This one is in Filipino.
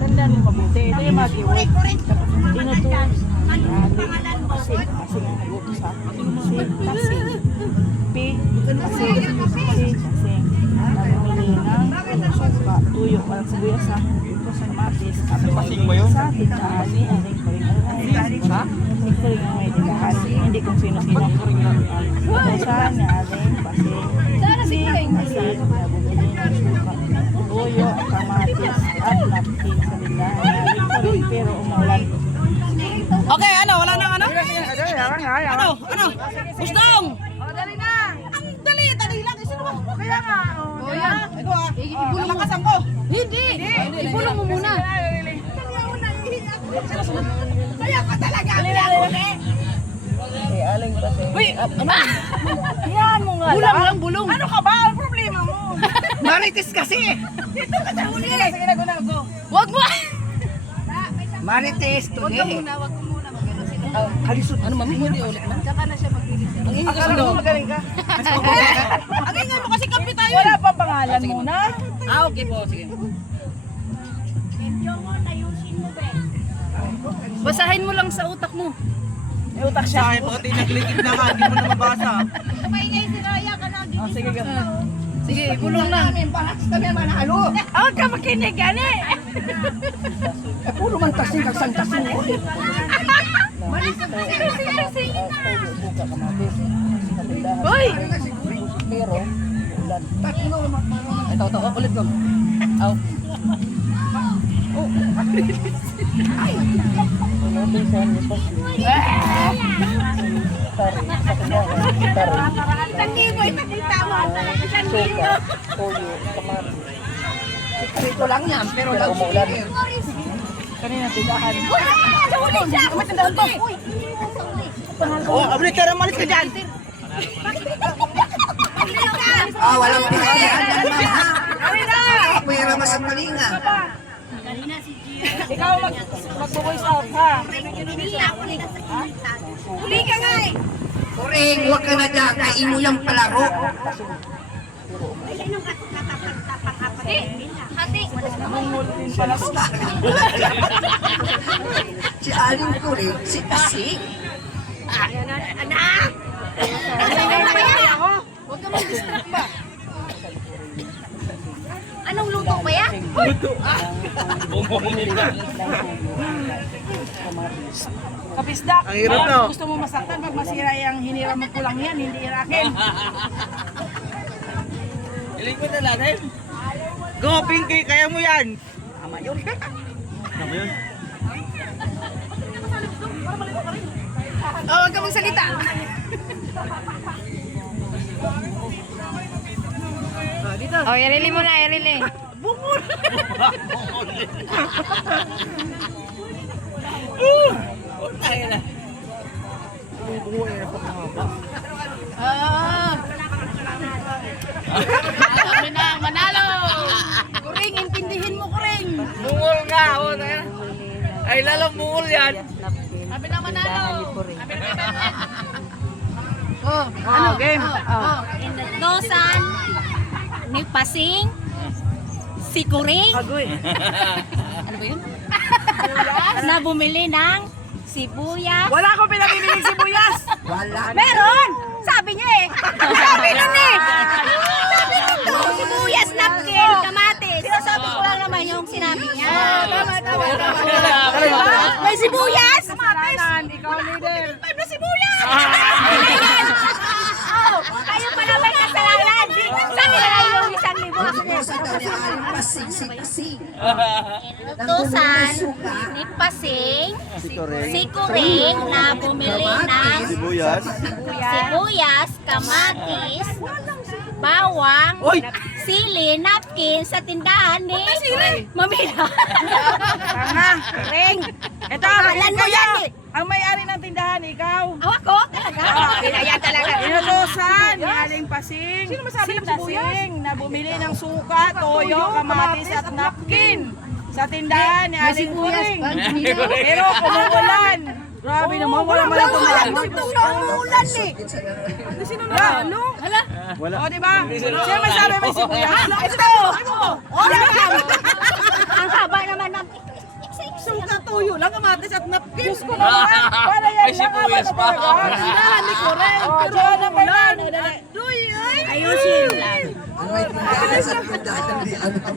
Tandaan mo mabuti. Ito yung mga keyword. Inutos. Kasi nga nagutos sa kasi. P. Kasi. Namimili ng suka, tuyo, walang sibuyas sa kamatis. Pasing mo yun? Sa tindahan ni Aling Kuring. Ha? Ni Kuring ang may tindahan. Hindi kung sino-sino. Utusan ni Aling Pasing. Si Pasing na bumili ng suka, tuyo, kamatis, at napkin sa tindahan ni Aling Kuring. Pero umulan. Okay, ano? Wala nang ano? Ano? Pusdong! Dali na! Dali lang. Sino ba? Kaya nga. Oh, yan. Ito ah. Lakasan ko. Hindi. Ipulong mo muna. Kaya ka talaga. Aling kasi. Uy, ano? Yan mo nga lang. Bulong. Ano ka ba? Ang problema mo? Marites kasi! Dito ka sa huli. Sige na, go. Wag mo. Marites Wag ka muna. Kalisod. Ano mami? Hindi ulit man. Tsaka na siya magbibigay. Ang ingay kasi Akala mo magaling ka. Ang ingay mo kasi kape tayo. Wala pa pangalan mo na. Okay po, sige. Basahin mo lang sa utak mo. May utak siya. Ay, pati naglikit na ka, hindi mo na mabasa. Sige ka. Sige, ipulong lang. Huwag ka makinig, gani. Puro man tasing, kagsantasin ko. Hoy! Pero, ulan. Ito, ulit ko. Aw. Inutusan ni Pasing. Tari, sa tindahan. Tari. Suka, tuyo, kamatis. Ito lang yan, pero Pero umulan. Kanina tindahan. Oh, ablit ka na, malis ka dyan! Walang pinagyan yan, mama. May ramas sa palinga. Ikaw mag-voice out, ha? Huli ka nga eh! Kuring, huwag ka na dyan, kain mo yung palaro. Hati! Mungulin pala sa Si Aling Kuring, si Pasing. Anak! Huwag ka mag-distract ba? Anong luto ba yan? Kapisdak. Ang hirap, no? Gusto mo masaktan pag masira yung hinira mo kulang yan, hindi irakin. Iligpit na natin. Go, Pinky, kaya mo yan. Tama yun. Tama yun. Huwag ka magsalita! Oh, yarili mo na, yarili. Bungol! Ah! Sabi na, manalo! Kuring, intindihin mo, Kuring! Bungol nga. Ay, lalang bungol yan. Sabi na, manalo! Oh, game. Inutusan ni Pasing, si Kuring, Agoy. Ano ba yun? na bumili ng sibuyas. Wala akong pinabiling sibuyas. Wala. Meron! Sabi niya eh. Sabi nun eh. Sabi nito, sibuyas, napkin, kamatis. Sinasabi ko lang naman yung sinabi niya. Tama. May sibuyas! Kasalanan, ikaw leader. May na sibuyas! Oh, kayo pala may kasalanan. Sabi na lang yung 1,000. Sa daw ni Aling Pasing, si Pasing. Inutusan ni Pasing, si Kuring na bumili ng sibuyas, kamatis, bawang, sili, napkin sa tindahan ni Mamila. Tanga. Ring. Ito, Pangalan mo yan eh. ang may-ari ng tindahan, ikaw. Awak ko talaga. Pinaya talaga. Inutusan ni Aling Pasing. Sino masabi ng sibuyas? Na bumili ng suka, toyo, kamatis at napkin sa tindahan ni Aling Kuring. Pero kumuulan. Grabe naman, wala man ang tumalan. Umuulan eh. Sino na? Ano? Hala. O, diba? Sino may sabi may sibuyas? Ito! Ang haba naman ng tuyo lang, kamatis at napkin. Diyos ko naman, para yan May sibuyas pa. Tindahan ni Coreng. Oh, Pero Diyan na umulan. lang. Adoy, ay. Ayusin lang. Ano may tindahan sa tindahan, hindi alam.